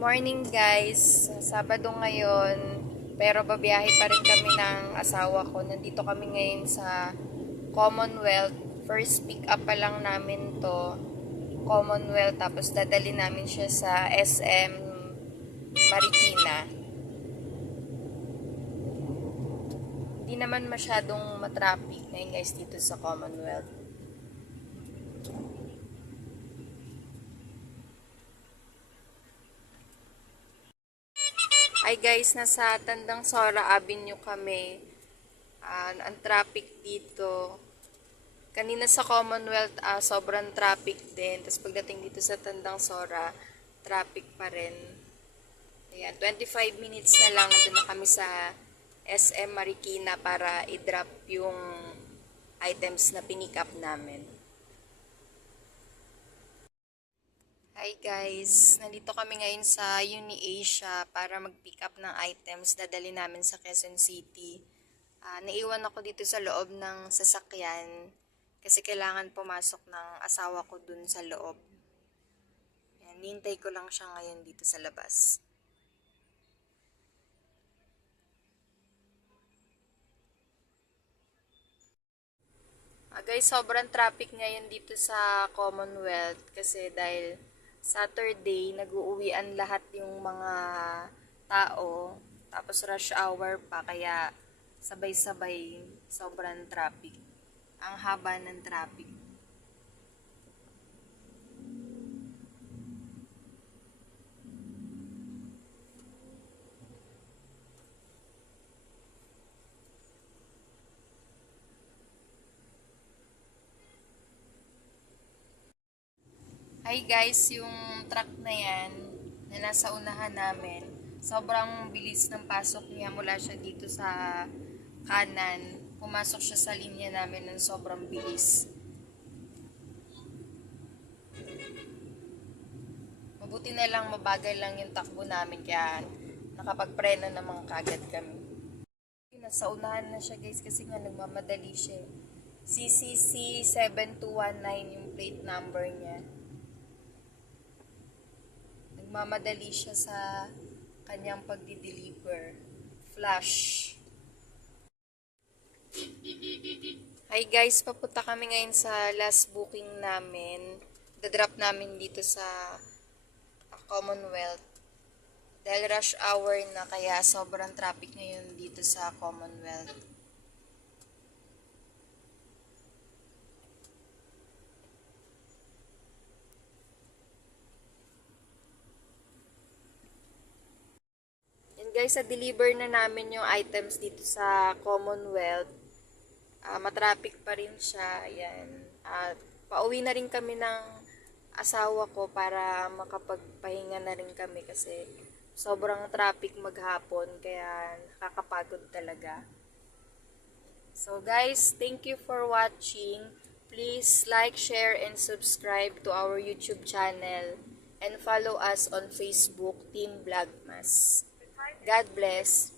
Morning guys, Sabado ngayon, pero babiyahe pa rin kami ng asawa ko. Nandito kami ngayon sa Commonwealth. First pick up pa lang namin to, Commonwealth, tapos dadali namin siya sa SM Marikina. Hindi naman masyadong matraffic ngayon guys dito sa Commonwealth. Hi guys, nasa Tandang Sora Avenue kami. Ang traffic dito. Kanina sa Commonwealth, sobrang traffic din. Tapos pagdating dito sa Tandang Sora, traffic pa rin. Ayan, 25 minutes na lang nandun na kami sa SM Marikina para i-drop yung items na pinick up namin. Hi guys, nandito kami ngayon sa UniAsia para mag-pick up ng items dadali namin sa Quezon City. Naiwan ako dito sa loob ng sasakyan kasi kailangan pumasok ng asawa ko dun sa loob. Yan, nintay ko lang siya ngayon dito sa labas. Guys, sobrang traffic ngayon dito sa Commonwealth kasi dahil Saturday, nag-uuwian lahat yung mga tao. Tapos rush hour pa, kaya sabay-sabay sobrang traffic. Ang haba ng traffic. Hi guys, yung truck na yan na nasa unahan namin, sobrang bilis ng pasok niya mula siya dito sa kanan. Pumasok siya sa linya namin ng sobrang bilis. Mabuti na lang mabagal lang yung takbo namin kaya nakapagpreno naman kagad kami. Nasa unahan na siya guys kasi nga nagmamadali siya. CCC 7219 yung plate number niya. Nagmamadali siya sa kanyang pagdi-deliver. Flash. Hi guys, papunta kami ngayon sa last booking namin. Dadrop namin dito sa Commonwealth. Dahil rush hour na kaya sobrang traffic ngayon dito sa Commonwealth. Guys, deliver na namin yung items dito sa Commonwealth. Matraffic pa rin siya. Ayan. Pauwi na rin kami ng asawa ko para makapagpahinga na rin kami kasi sobrang traffic maghapon kaya nakakapagod talaga. So guys, thank you for watching. Please like, share, and subscribe to our YouTube channel and follow us on Facebook, Team Vlogmas. God bless.